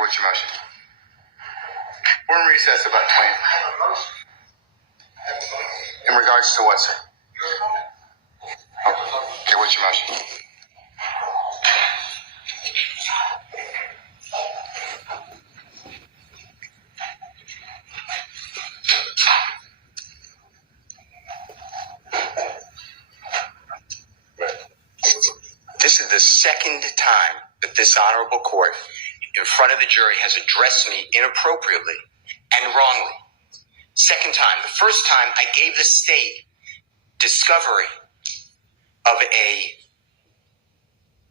what's your motion? We're in recess about 20. I have a motion. In regards to what, sir? Okay, what's your motion? This is the second time that this honorable court in front of the jury has addressed me inappropriately and wrongly. Second time. The first time I gave the state discovery of a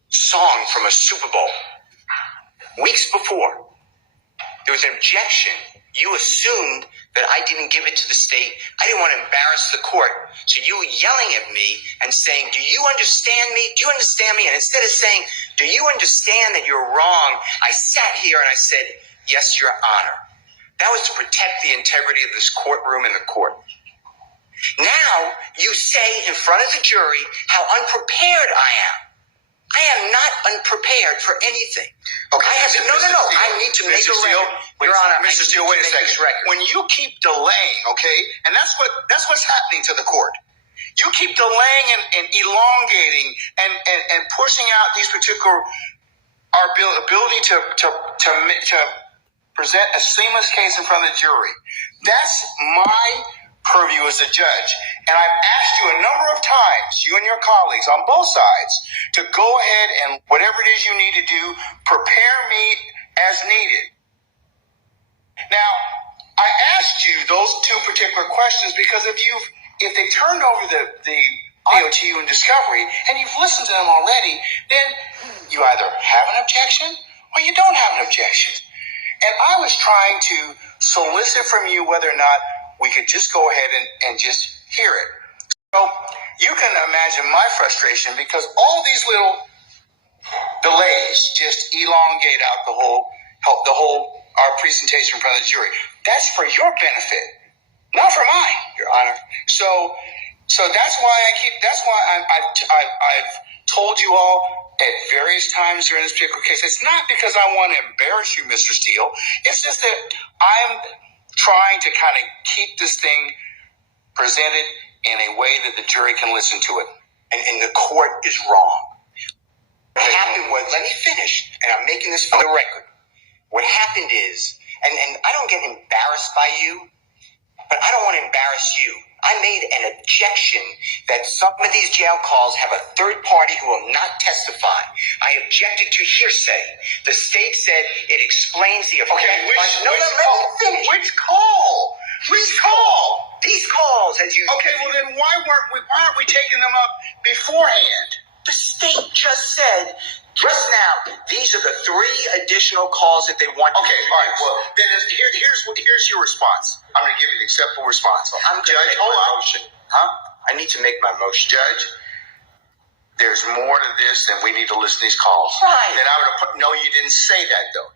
song from a Super Bowl. Weeks before, there was an objection. You assumed that I didn't give it to the state. I didn't want to embarrass the court. So you were yelling at me and saying, do you understand me? Do you understand me? And instead of saying, do you understand that you're wrong? I sat here and I said, yes, Your Honor. That was to protect the integrity of this courtroom and the court. Now you say in front of the jury how unprepared I am. I am not unprepared for anything. Okay, No. I need to make a record. Your Honor, Mr. Steele, wait a second. When you keep delaying, okay, and that's what's happening to the court. You keep delaying and elongating and pushing out these particular our ability to present a seamless case in front of the jury. That's my purview as a judge. And I've asked you a number of times, you and your colleagues on both sides, to go ahead and whatever it is you need to do, prepare me as needed. Now, I asked you those two particular questions because if they turned over the audio to you in discovery and you've listened to them already, then you either have an objection or you don't have an objection. And I was trying to solicit from you whether or not we could just go ahead and just hear it. So you can imagine my frustration because all these little delays just elongate out the whole our presentation in front of the jury. That's for your benefit, not for mine, Your Honor. So that's why I've told you all at various times during this particular case. It's not because I want to embarrass you, Mr. Steele. It's just that I'm trying to kind of keep this thing presented in a way that the jury can listen to it. And the court is wrong. What happened was, let me finish, and I'm making this for the record. What happened is, and I don't get embarrassed by you, but I don't want to embarrass you. I made an objection that some of these jail calls have a third party who will not testify. I objected to hearsay. The state said it explains the effect. Okay, Which call? These calls, as you. Okay, well then why aren't we taking them up beforehand? The state just said, just now, these are the 3 additional calls that they want. Okay, all right. Well, then here's your response. I'm going to give you an acceptable response. I'm going to make my motion. I need to make my motion. Judge, there's more to this than we need to listen to these calls. Right. Then I would have no, you didn't say that though.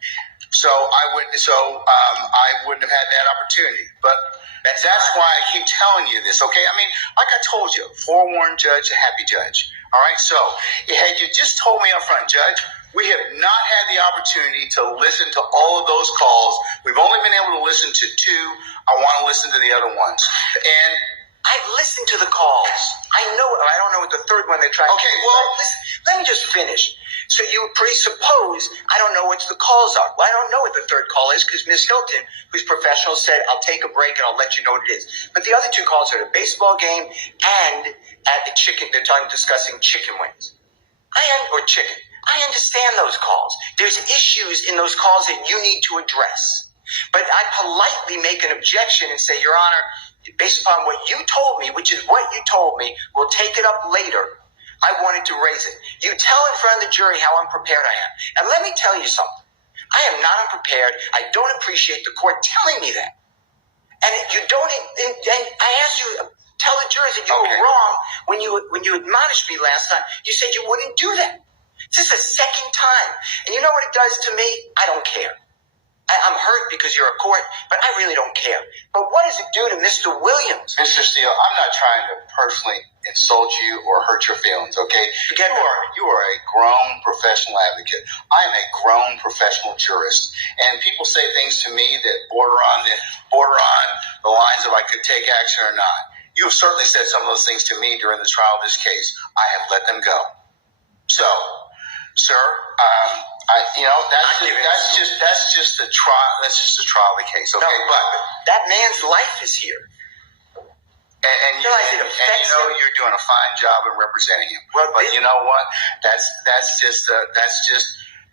So I wouldn't have had that opportunity. But that's why I keep telling you this, okay? I mean, like I told you, forewarned judge, a happy judge. All right, so had you just told me up front, Judge, we have not had the opportunity to listen to all of those calls. We've only been able to listen to 2. I want to listen to the other ones. And I've listened to the calls. I don't know what the third one they tried. Okay, well, listen, let me just finish. So you presuppose I don't know what the calls are. Well, I don't know what the third call is because Ms. Hilton, who's professional, said, I'll take a break and I'll let you know what it is. But the other 2 calls are the baseball game and at the chicken. They're discussing chicken wings. Or chicken. I understand those calls. There's issues in those calls that you need to address. But I politely make an objection and say, Your Honor, based upon what you told me, which is what you told me, we'll take it up later. I wanted to raise it. You tell in front of the jury how unprepared I am. And let me tell you something. I am not unprepared. I don't appreciate the court telling me that. And you don't, and I asked you, tell the jury that you were wrong when you admonished me last time. You said you wouldn't do that. This is the second time. And you know what it does to me? I don't care. I'm hurt because you're a court, but I really don't care. But what does it do to Mr. Williams? Mr. Steele, I'm not trying to personally insult you or hurt your feelings, okay? You are a grown professional advocate. I am a grown professional jurist. And people say things to me that border on the lines of I could take action or not. You have certainly said some of those things to me during the trial of this case. I have let them go. So, sir, that's just a trial. That's just a trial of the case, okay? No, but that man's life is here. And you're doing a fine job of representing him. Well, but you know what? That's just the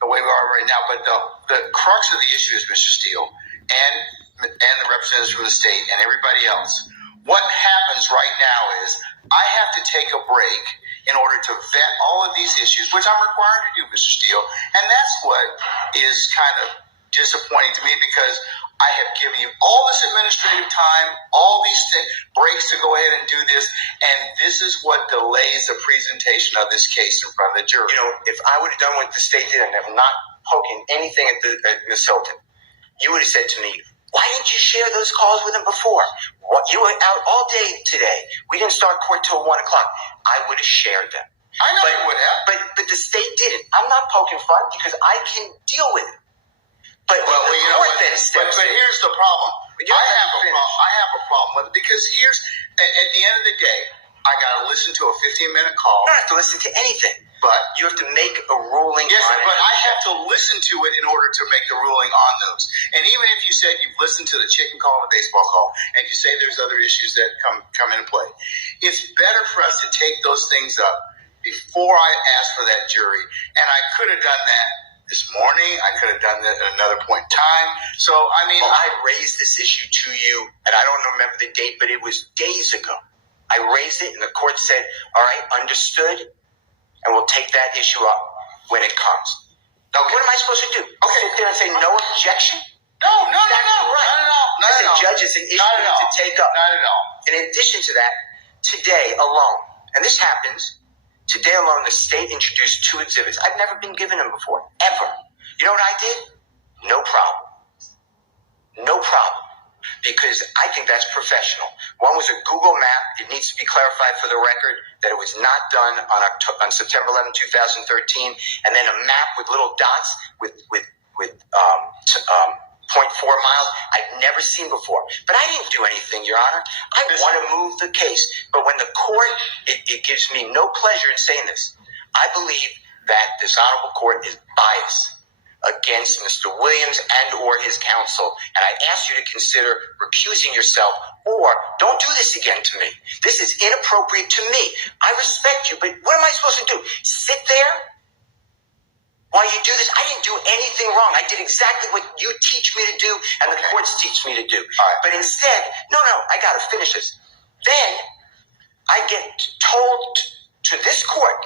way we are right now. But the crux of the issue is, Mr. Steele, and the representatives from the state and everybody else. What happens right now is I have to take a break in order to vet all of these issues, which I'm required to do, Mr. Steele. And that's what is kind of disappointing to me, because I have given you all this administrative time, all these breaks to go ahead and do this, and this is what delays the presentation of this case in front of the jury. If I would have done what the state did and have not poking anything at Ms. Hilton, you would have said to me, why didn't you share those calls with him before? You were out all day today. We didn't start court till 1 o'clock. I would have shared them. I know you would have. But the state didn't. I'm not poking fun because I can deal with it. But here's the problem. I have a problem with it, because at the end of the day, I got to listen to a 15-minute call. You don't have to listen to anything. But you have to make a ruling. Yes, but I have to listen to it in order to make the ruling on those. And even if you said you've listened to the chicken call and the baseball call, and you say there's other issues that come into play, it's better for us to take those things up before I ask for that jury. And I could have done that this morning. I could have done that at another point in time. So, I raised this issue to you, and I don't remember the date, but it was days ago. I raised it, and the court said, all right, understood, and we'll take that issue up when it comes. Now, what am I supposed to do? Okay. Sit there and say no objection? No. Right. Not at all. I said, judge, it's an issue to take up. Not at all. And in addition to that, today alone, and this happens, today alone, the state introduced 2 exhibits. I've never been given them before, ever. You know what I did? No problem. No problem. Because I think that's professional. One was a Google map. It needs to be clarified for the record that it was not done on September 11, 2013. And then a map with little dots with 0.4 miles I've never seen before. But I didn't do anything, Your Honor. I want to move the case. But when the court, it gives me no pleasure in saying this. I believe that this honorable court is biased against Mr. Williams and or his counsel. And I ask you to consider recusing yourself, or don't do this again to me. This is inappropriate to me. I respect you, but what am I supposed to do? Sit there while you do this? I didn't do anything wrong. I did exactly what you teach me to do and the courts teach me to do. Right. But instead, no, I got to finish this. Then I get told to this court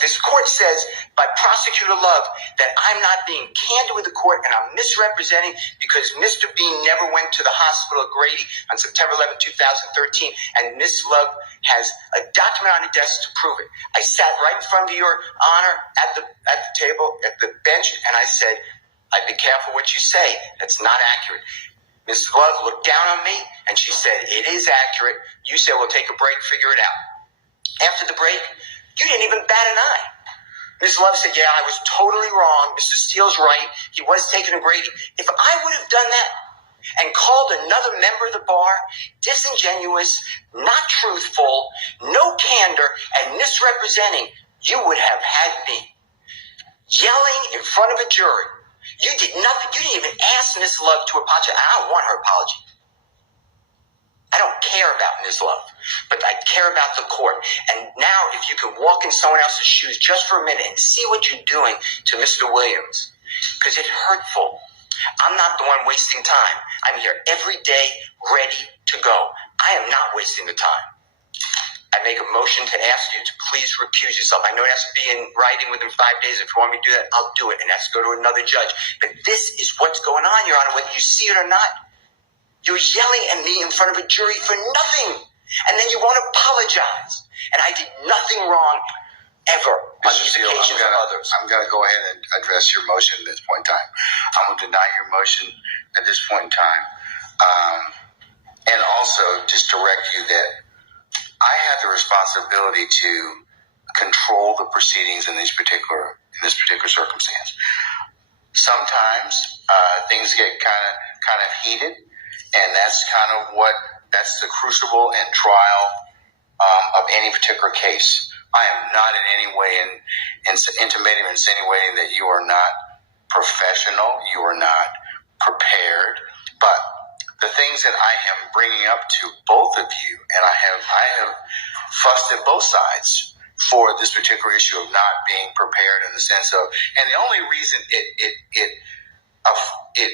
says by Prosecutor Love that I'm not being candid with the court and I'm misrepresenting because Mr. Bean never went to the hospital at Grady on September 11, 2013, and Ms. Love has a document on the desk to prove it. I sat right in front of Your Honor at the table, at the bench, and I said, I'd be careful what you say. That's not accurate. Ms. Love looked down on me and she said, it is accurate. You said, we'll take a break, figure it out. After the break, you didn't even bat an eye. Ms. Love said, yeah, I was totally wrong. Mr. Steele's right. He was taken to Grady. If I would have done that and called another member of the bar disingenuous, not truthful, no candor, and misrepresenting, you would have had me yelling in front of a jury. You did nothing. You didn't even ask Ms. Love to apologize. I don't want her apology. I don't care about Ms. Love, but I care about the court. And now if you could walk in someone else's shoes just for a minute and see what you're doing to Mr. Williams, because it's hurtful. I'm not the one wasting time. I'm here every day ready to go. I am not wasting the time. I make a motion to ask you to please recuse yourself. I know it has to be in writing within 5 days. If you want me to do that, I'll do it. And that's to go to another judge. But this is what's going on, Your Honor, whether you see it or not. You're yelling at me in front of a jury for nothing. And then you won't apologize. And I did nothing wrong. ever on Mr. these Steele, occasions or others. I'm going to go ahead and address your motion at this point in time. I'm going to deny your motion at this point in time. And also just direct you that I have the responsibility to control the proceedings in this particular circumstance. Sometimes things get kind of heated, and that's the crucible and trial of any particular case. I am not in any way intimating or insinuating that you are not professional, you are not prepared, but the things that I am bringing up to both of you, and I have fussed at both sides for this particular issue of not being prepared in the sense of, and the only reason it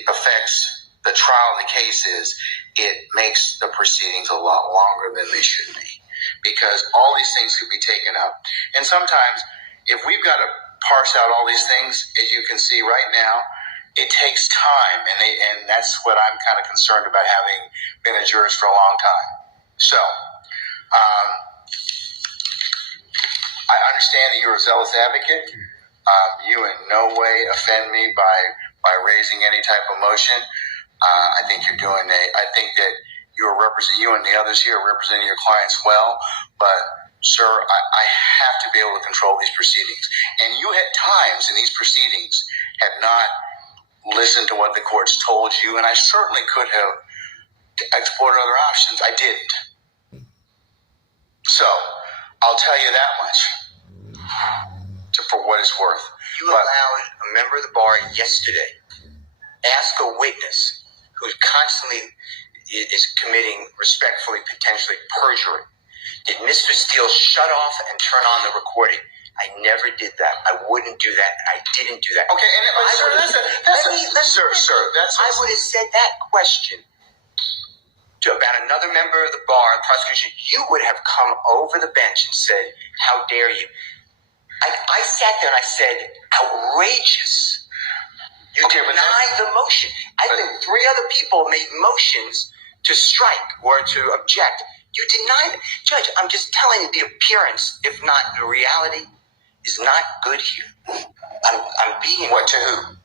affects the trial of the case is it makes the proceedings a lot longer than they should be, because all these things could be taken up. And sometimes if we've got to parse out all these things, as you can see right now, it takes time, and that's what I'm kind of concerned about, having been a jurist for a long time. So, I understand that you're a zealous advocate. You in no way offend me by raising any type of motion. I think you're doing I think that you and the others here are representing your clients well, but sir, I have to be able to control these proceedings. And you at times in these proceedings have not listened to what the courts told you, and I certainly could have explored other options. I didn't. So I'll tell you that much for what it's worth. You allowed a member of the bar yesterday ask a witness who constantly is committing, respectfully, potentially perjury. Did Mr. Steele shut off and turn on the recording? I never did that. I wouldn't do that. I didn't do that. Okay, and sir, I would have said that question to about another member of the bar and prosecution. You would have come over the bench and said, "How dare you?" I sat there and I said, "Outrageous." You denied the motion. I think 3 other people made motions to strike or to object. You denied it. Judge, I'm just telling you, the appearance, if not the reality, is not good here. I'm being... What, to who?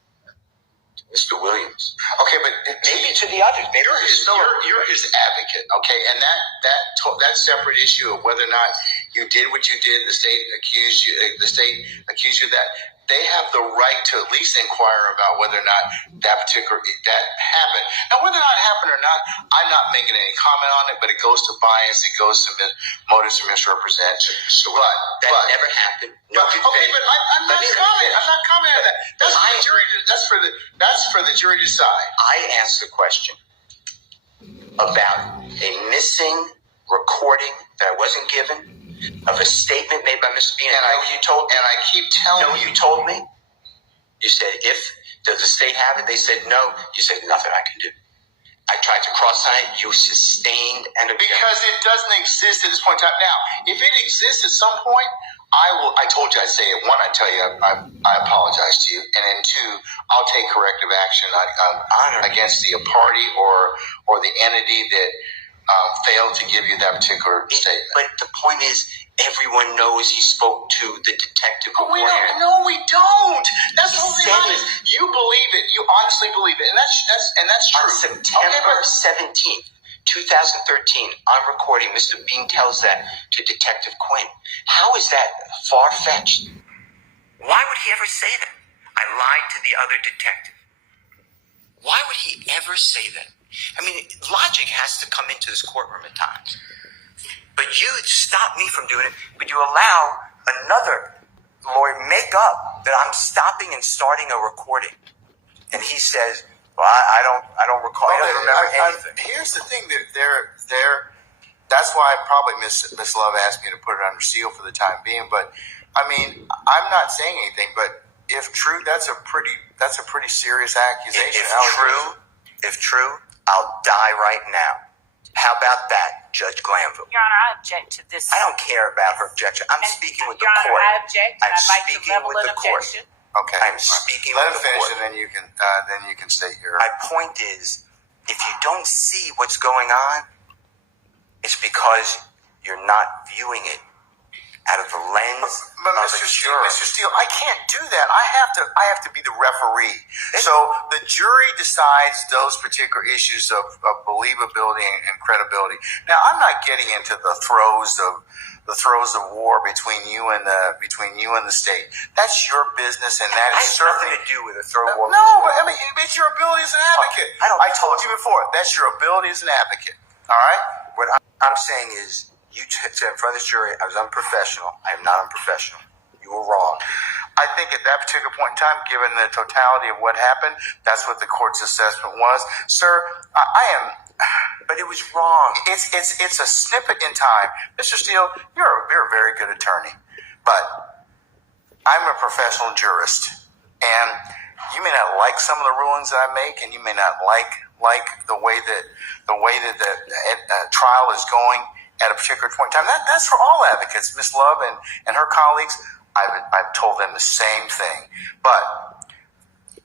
Mr. Williams. Okay, but maybe to the others. Maybe you're his advocate, okay? And that separate issue of whether or not you did what you did, the state accused you of that. They have the right to at least inquire about whether or not that happened. Now, whether or not it happened or not, I'm not making any comment on it, but it goes to bias, it goes to motives to misrepresent. That never happened. I'm not commenting on that. That's for the jury to decide. I asked the question about a missing recording that wasn't given of a statement made by Mr. Bean. You told me. And I keep telling you. You told me. You said, does the state have it? They said no. You said, nothing I can do. I tried to cross on it. You sustained and objected. Because it doesn't exist at this point in time. Now, if it exists at some point, I told you I'd say it. 1, I tell you I apologize to you. And then 2, I'll take corrective action against the party or the entity that failed to give you that particular statement. But the point is, everyone knows he spoke to the detective beforehand. No, we don't. That's totally honest. You believe it. You honestly believe it, and that's true. On September 17th, 2013, on recording, Mr. Bean tells that to Detective Quinn. How is that far-fetched? Why would he ever say that? I lied to the other detective. Why would he ever say that? I mean, logic has to come into this courtroom at times. But you stop me from doing it, but you allow another lawyer make up that I'm stopping and starting a recording. And he says, well, I don't recall. I don't remember anything. Here's the thing that that's why probably Miss Love asked me to put it under seal for the time being. But I mean, I'm not saying anything, but if true, that's a pretty serious accusation. If true, I'll die right now. How about that, Judge Glanville? Your Honor, I object to this. I don't care about her objection. I'm speaking with the Your Honor, court. I object. I'd like to level an objection. Okay. I'm speaking Let with him the finish, court. and then you can state your. My point is, if you don't see what's going on, it's because you're not viewing it out of the lens But of Mr. a Steele, juror. Mr. Steele, I can't do that. I have to be the referee. So the jury decides those particular issues of believability and credibility. Now, I'm not getting into the throes of war between you and the state. That's your business, and that is certainly nothing to do with a throw war. No, but I mean, it's your ability as an advocate. I told you before, that's your ability as an advocate. All right. What I'm saying is, you said in front of this jury, I was unprofessional. I am not unprofessional. You were wrong. I think at that particular point in time, given the totality of what happened, that's what the court's assessment was. Sir, I am. But it was wrong. It's a snippet in time. Mr. Steele, you're a very good attorney, but I'm a professional jurist, and you may not like some of the rulings that I make, and you may not like the way that the trial is going at a particular point in time. That's for all advocates. Ms. Love and her colleagues, I've told them the same thing. But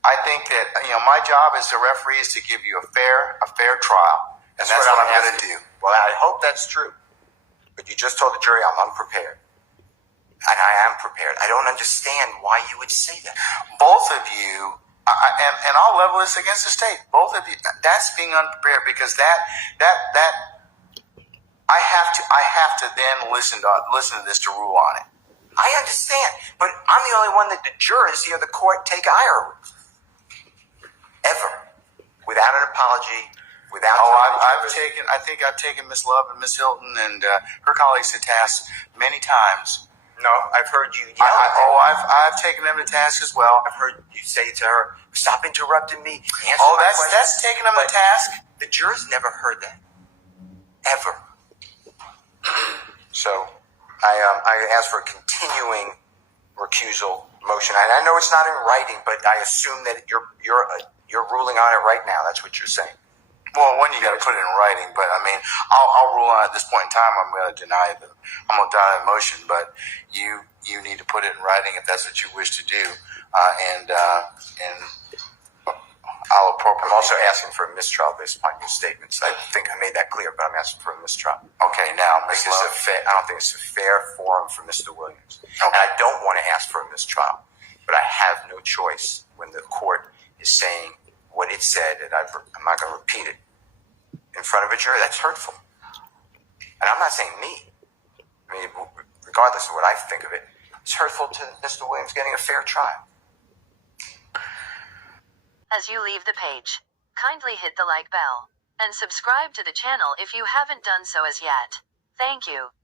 I think that my job as a referee is to give you a fair trial, and that's what I'm going to do. Well, I hope that's true. But you just told the jury I'm unprepared. And I am prepared. I don't understand why you would say that. Both of you, and I'll level this against the state. Both of you, that's being unprepared, because that I have to then listen to this to rule on it. I understand, but I'm the only one that the jurors here, the court, take ire with. Ever. Without an apology, without... I think I've taken Ms. Love and Ms. Hilton and her colleagues to task many times. No, I've heard you yell at them. I've taken them to task as well. I've heard you say to her, stop interrupting me. That's taking them to task. The jurors never heard that. Ever. So, I ask for a continuing recusal motion. And I know it's not in writing, but I assume that you're ruling on it right now. That's what you're saying. Well, when you got to put it in writing, but I mean, I'll rule on it at this point in time. I'm going to deny the motion, but you need to put it in writing if that's what you wish to do, and I'll appropriately. I'm also asking for a mistrial based upon your statements. I think I made that clear, but I'm asking for a mistrial. Okay, now, Ms. Love. I don't think it's a fair forum for Mr. Williams, okay. And I don't want to ask for a mistrial, but I have no choice when the court is saying what it said, and I'm not going to repeat it in front of a jury. That's hurtful. And I'm not saying me. I mean, regardless of what I think of it, it's hurtful to Mr. Williams getting a fair trial. As you leave the page, kindly hit the like bell and subscribe to the channel if you haven't done so as yet. Thank you.